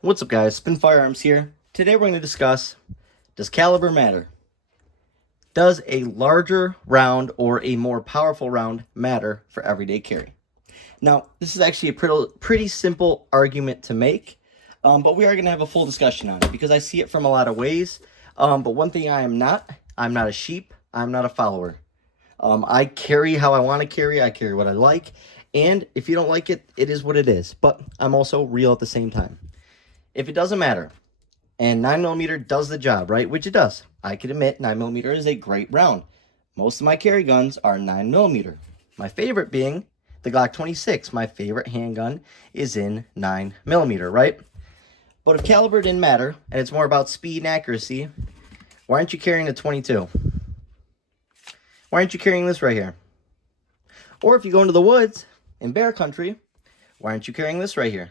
What's up, guys? Spin Firearms here. Today we're going to discuss, does caliber matter? Does a larger round or a more powerful round matter for everyday carry? Now, this is actually a pretty simple argument to make, but we are going to have a full discussion on it because I see it from a lot of ways. But one thing I'm not a sheep. I'm not a follower. I carry how I want to carry. I carry what I like. And if you don't like it, it is what it is. But I'm also real at the same time. If it doesn't matter, and 9mm does the job, right? Which it does. I can admit 9mm is a great round. Most of my carry guns are 9mm. My favorite being the Glock 26. My favorite handgun is in 9mm, right? But if caliber didn't matter, and it's more about speed and accuracy, why aren't you carrying a 22? Why aren't you carrying this right here? Or if you go into the woods in bear country, why aren't you carrying this right here?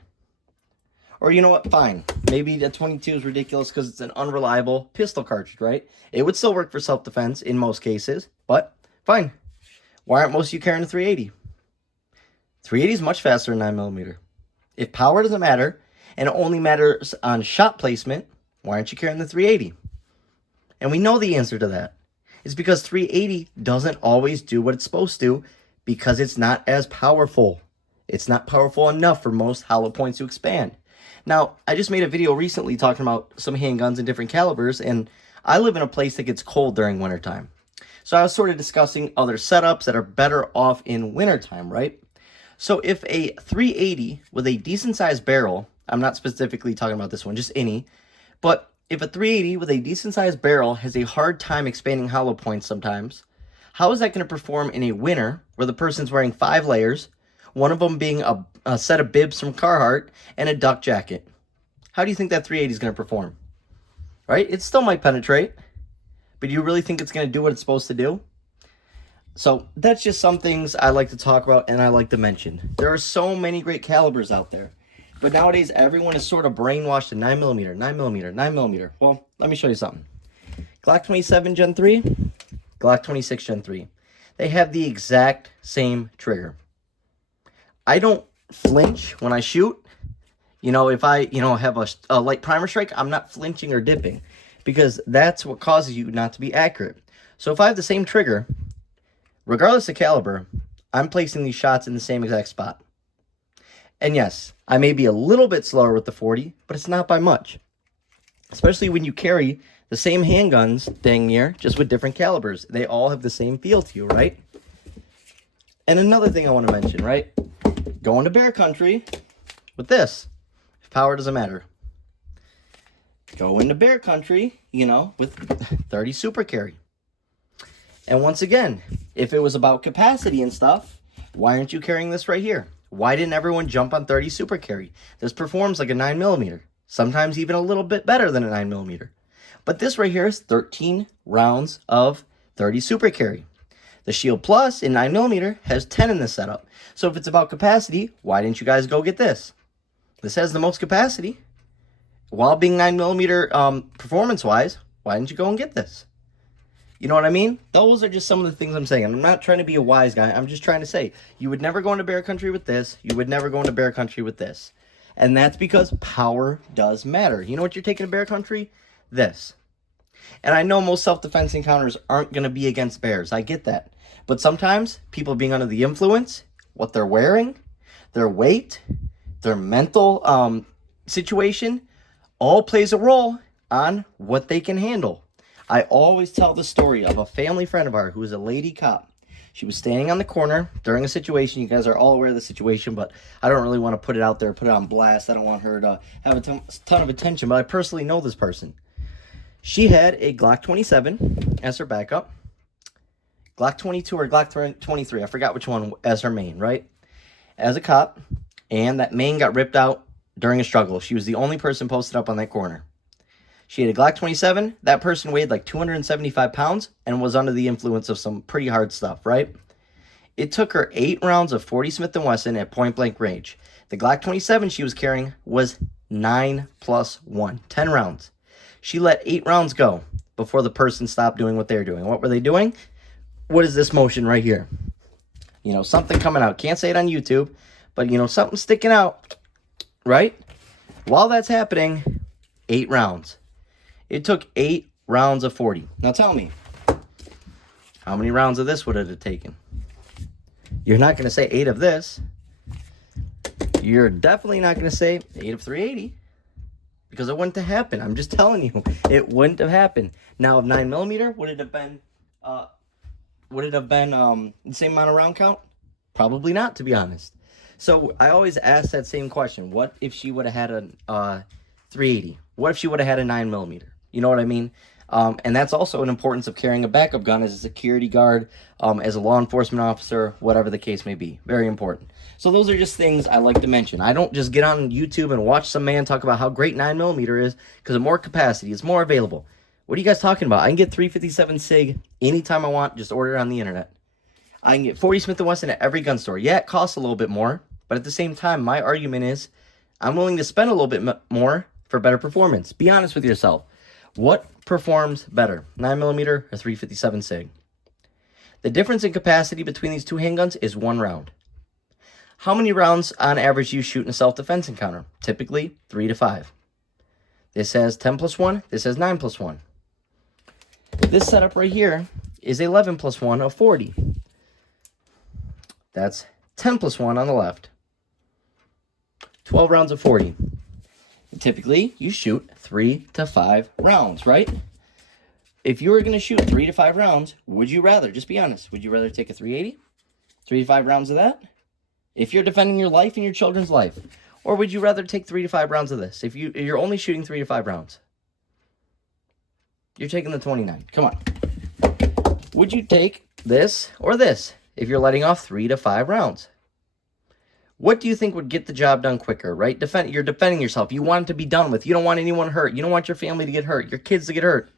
Or you know what, fine. Maybe the 22 is ridiculous because it's an unreliable pistol cartridge, right? It would still work for self-defense in most cases, but fine. Why aren't most of you carrying a 380? 380 is much faster than 9mm. If power doesn't matter, and it only matters on shot placement, why aren't you carrying the 380? And we know the answer to that. It's because 380 doesn't always do what it's supposed to because it's not as powerful. It's not powerful enough for most hollow points to expand. Now, I just made a video recently talking about some handguns and different calibers, and I live in a place that gets cold during wintertime. So I was sort of discussing other setups that are better off in wintertime, right? So if a 380 with a decent-sized barrel, I'm not specifically talking about this one, just any, but if a 380 with a decent-sized barrel has a hard time expanding hollow points sometimes, how is that going to perform in a winter where the person's wearing 5 layers, one of them being a set of bibs from Carhartt and a duck jacket? How do you think that 380 is going to perform? Right? It still might penetrate, but you really think it's going to do what it's supposed to do? So that's just some things I like to talk about and I like to mention. There are so many great calibers out there, but nowadays everyone is sort of brainwashed to 9mm, 9mm, 9mm. Well, let me show you something. Glock 27 Gen 3, Glock 26 Gen 3. They have the exact same trigger. I don't flinch when I shoot. You know, if I, have a light primer strike, I'm not flinching or dipping because that's what causes you not to be accurate. So if I have the same trigger, regardless of caliber, I'm placing these shots in the same exact spot. And yes, I may be a little bit slower with the 40, but it's not by much. Especially when you carry the same handguns, dang near, just with different calibers. They all have the same feel to you, right? And another thing I want to mention, right? Going to bear country with this. If power doesn't matter. Go into bear country, with 30 super carry. And once again, if it was about capacity and stuff, why aren't you carrying this right here? Why didn't everyone jump on 30 super carry? This performs like a 9mm. Sometimes even a little bit better than a 9mm. But this right here is 13 rounds of 30 super carry. The Shield Plus in 9mm has 10 in this setup. So if it's about capacity, why didn't you guys go get this? This has the most capacity. While being 9mm performance-wise, why didn't you go and get this? You know what I mean? Those are just some of the things I'm saying. I'm not trying to be a wise guy. I'm just trying to say, you would never go into bear country with this. You would never go into bear country with this. And that's because power does matter. You know what you're taking to bear country? This. And I know most self-defense encounters aren't going to be against bears. I get that. But sometimes people being under the influence, what they're wearing, their weight, their mental situation, all plays a role on what they can handle. I always tell the story of a family friend of ours who is a lady cop. She was standing on the corner during a situation. You guys are all aware of the situation, but I don't really want to put it out there, put it on blast. I don't want her to have a ton of attention, but I personally know this person. She had a Glock 27 as her backup, Glock 22 or Glock 23, I forgot which one, as her main, right? As a cop, and that main got ripped out during a struggle. She was the only person posted up on that corner. She had a Glock 27. That person weighed like 275 pounds and was under the influence of some pretty hard stuff, right? It took her 8 rounds of 40 Smith & Wesson at point-blank range. The Glock 27 she was carrying was 9 plus 1, 10 rounds. She let 8 rounds go before the person stopped doing what they were doing. What were they doing? What is this motion right here? Something coming out. Can't say it on YouTube, but, something sticking out, right? While that's happening, 8 rounds. It took 8 rounds of 40. Now tell me, how many rounds of this would it have taken? You're not going to say 8 of this. You're definitely not going to say 8 of 380. Because it wouldn't have happened. I'm just telling you, it wouldn't have happened. Now, of 9mm, would it have been the same amount of round count? Probably not, to be honest. So I always ask that same question: what if she would have had a 380? What if she would have had a 9mm? You know what I mean? And that's also an importance of carrying a backup gun as a security guard, as a law enforcement officer, whatever the case may be. Very important. So those are just things I like to mention. I don't just get on YouTube and watch some man talk about how great 9mm is because of more capacity. It's more available. What are you guys talking about? I can get 357 SIG anytime I want. Just order it on the internet. I can get 40 Smith & Wesson at every gun store. Yeah, it costs a little bit more. But at the same time, my argument is I'm willing to spend a little bit more for better performance. Be honest with yourself. What performs better, 9mm or 357 SIG? The difference in capacity between these two handguns is 1 round. How many rounds on average do you shoot in a self-defense encounter? Typically 3 to 5. This has 10 plus 1. This has 9 plus 1. This setup right here is 11 plus 1 of 40. That's 10 plus 1 on the left. 12 rounds of 40. Typically, you shoot 3 to 5 rounds, right? If you were going to shoot 3 to 5 rounds, would you rather, just be honest, would you rather take a 380? 3 to 5 rounds of that? If you're defending your life and your children's life? Or would you rather take 3 to 5 rounds of this? If you're only shooting 3 to 5 rounds, you're taking the 29. Come on. Would you take this or this if you're letting off 3 to 5 rounds? What do you think would get the job done quicker, right? You're defending yourself. You want it to be done with. You don't want anyone hurt. You don't want your family to get hurt, your kids to get hurt.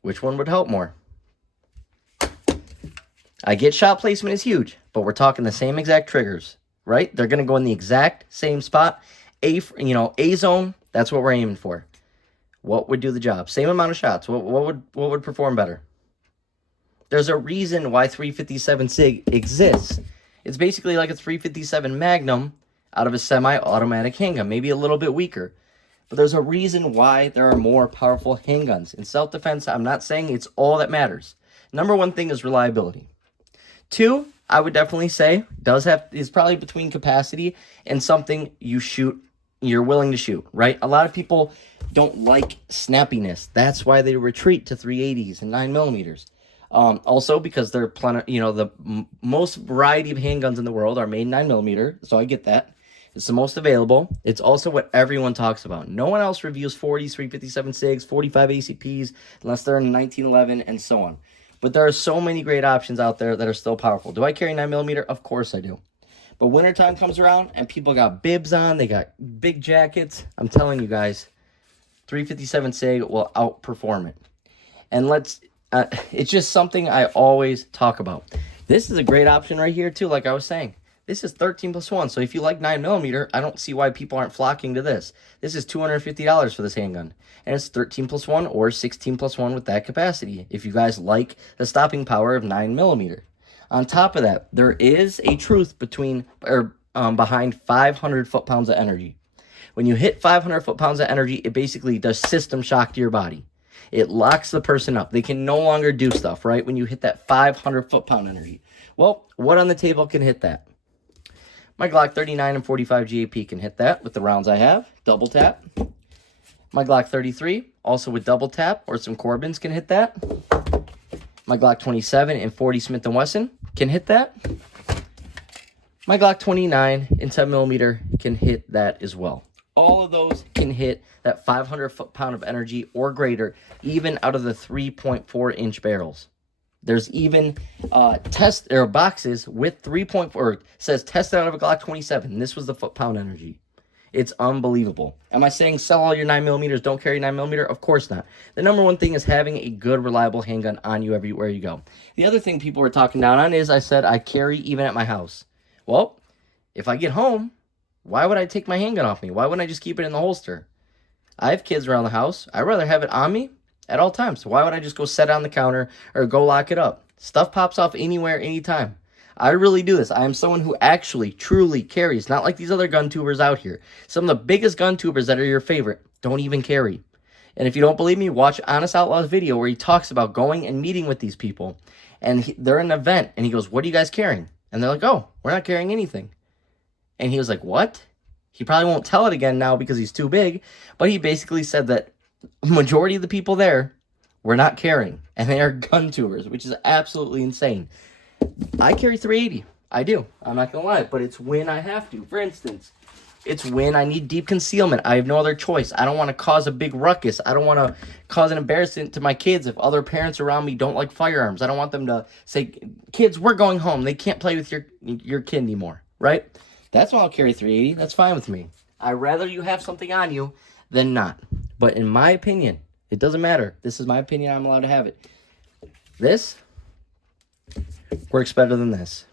Which one would help more? I get shot placement is huge, but we're talking the same exact triggers, right? They're going to go in the exact same spot. A zone, that's what we're aiming for. What would do the job? Same amount of shots. What would perform better? There's a reason why 357 SIG exists. It's basically like a 357 Magnum out of a semi-automatic handgun, maybe a little bit weaker. But there's a reason why there are more powerful handguns. In self-defense, I'm not saying it's all that matters. Number one thing is reliability. 2, I would definitely say, is probably between capacity and something you're willing to shoot, right? A lot of people don't like snappiness. That's why they retreat to 380s and 9mm. Also because they're the most variety of handguns in the world are made 9mm, so I get that. It's the most available. It's also what everyone talks about. No one else reviews 40s, 357 SIGs, 45 ACPs, unless they're in 1911 and so on. But there are so many great options out there that are still powerful. Do I carry 9mm? Of course I do. But wintertime comes around and people got bibs on, they got big jackets. I'm telling you guys, 357 SIG will outperform it. And it's just something I always talk about. This is a great option right here too, like I was saying. This is 13 plus 1, so if you like 9mm, I don't see why people aren't flocking to this. This is $250 for this handgun, and it's 13 plus 1 or 16 plus 1 with that capacity, if you guys like the stopping power of 9mm. On top of that, there is a truth behind 500 foot-pounds of energy. When you hit 500 foot-pounds of energy, it basically does system shock to your body. It locks the person up. They can no longer do stuff, right, when you hit that 500 foot-pound energy. Well, what on the table can hit that? My Glock 39 and 45 GAP can hit that with the rounds I have. Double tap. My Glock 33, also with double tap or some Corbins, can hit that. My Glock 27 and 40 Smith & Wesson can hit that. My Glock 29 and 10mm can hit that as well. All of those can hit that 500 foot-pound of energy or greater, even out of the 3.4-inch barrels. There's even boxes with 3.4, says tested out of a Glock 27. This was the foot-pound energy. It's unbelievable. Am I saying sell all your 9mm, don't carry 9mm? Of course not. The number one thing is having a good, reliable handgun on you everywhere you go. The other thing people were talking down on is I said I carry even at my house. Well, if I get home, why would I take my handgun off me? Why wouldn't I just keep it in the holster? I have kids around the house. I'd rather have it on me at all times. So why would I just go set it on the counter or go lock it up? Stuff pops off anywhere, anytime. I really do this. I am someone who actually, truly carries, not like these other gun tubers out here. Some of the biggest gun tubers that are your favorite don't even carry. And if you don't believe me, watch Honest Outlaw's video where he talks about going and meeting with these people. And they're in an event, and he goes, what are you guys carrying? And they're like, oh, we're not carrying anything. And he was like, what? He probably won't tell it again now because he's too big. But he basically said that majority of the people there were not carrying. And they are gun tubers, which is absolutely insane. I carry 380. I do. I'm not going to lie. But it's when I have to. For instance, it's when I need deep concealment. I have no other choice. I don't want to cause a big ruckus. I don't want to cause an embarrassment to my kids if other parents around me don't like firearms. I don't want them to say, kids, we're going home. They can't play with your kid anymore, right? That's why I'll carry 380. That's fine with me. I'd rather you have something on you than not. But in my opinion, it doesn't matter. This is my opinion. I'm allowed to have it. This works better than this.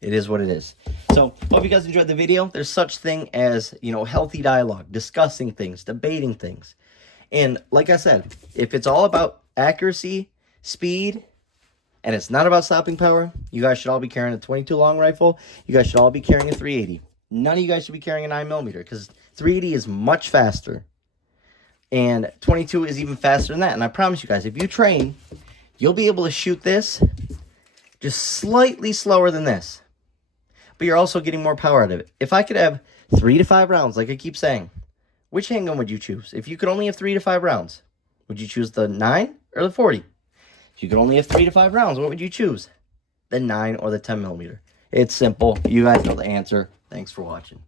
It is what it is. So, hope you guys enjoyed the video. There's such thing as, healthy dialogue, discussing things, debating things. And like I said, if it's all about accuracy, speed, and it's not about stopping power, you guys should all be carrying a 22 long rifle. You guys should all be carrying a 380. None of you guys should be carrying a 9mm because 380 is much faster. And 22 is even faster than that. And I promise you guys, if you train, you'll be able to shoot this just slightly slower than this. But you're also getting more power out of it. If I could have 3 to 5 rounds, like I keep saying, which handgun would you choose? If you could only have 3 to 5 rounds, would you choose the 9 or the 40? If you could only have 3 to 5 rounds, what would you choose? The 9 or the 10mm? It's simple. You guys know the answer. Thanks for watching.